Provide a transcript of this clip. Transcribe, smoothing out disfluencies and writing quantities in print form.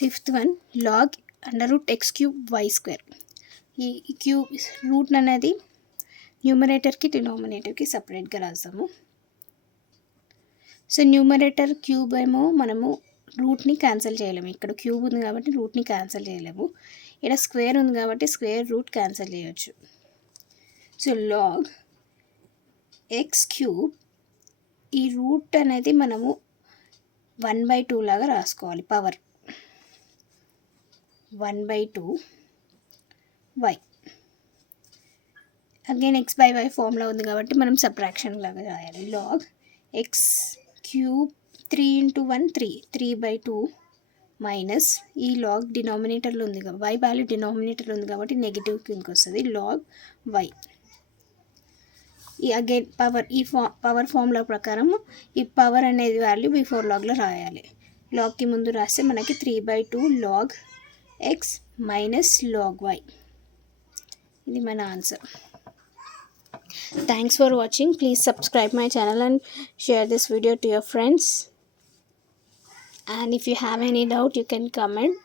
Fifth one log under root x cube y square. ఈ cube root అనేది న్యూమరేటర్కి డినామినేటర్కి సపరేట్గా రాస్తాము. సో న్యూమరేటర్ క్యూబ్ ఏమో మనము రూట్ని క్యాన్సిల్ చేయలేము. ఇక్కడ క్యూబ్ ఉంది కాబట్టి రూట్ని క్యాన్సిల్ చేయలేము. ఇక్కడ స్క్వేర్ ఉంది కాబట్టి స్క్వేర్ రూట్ క్యాన్సిల్ చేయొచ్చు. సో లాగ్ ఎక్స్ క్యూబ్, ఈ రూట్ అనేది మనము 1/2 లాగా రాసుకోవాలి. Power 1/2 y. Again x by y ఫామ్లో ఉంది కాబట్టి మనం సబ్ట్రాక్షన్ లాగా రాయాలి. లాగ్ ఎక్స్ క్యూబ్ 3 × 1 3, 3/2 మైనస్ ఈ లాగ్ డినామినేటర్లో ఉంది కాబట్టి వై వాల్యూ డినామినేటర్లో ఉంది కాబట్టి నెగిటివ్ కిందకి వస్తుంది. Log y. ఈ అగైన్ పవర్, ఈ పవర్ ఫార్ములా ప్రకారం ఈ పవర్ అనేది వాల్యూ బిఫోర్ లాగ్లో రాయాలి. లాగ్కి ముందు రాస్తే మనకి 3/2 log x minus log y. ఇది మన answer. Thanks for watching. Please subscribe my channel and share this video to your friends. And if you have any doubt, you can comment.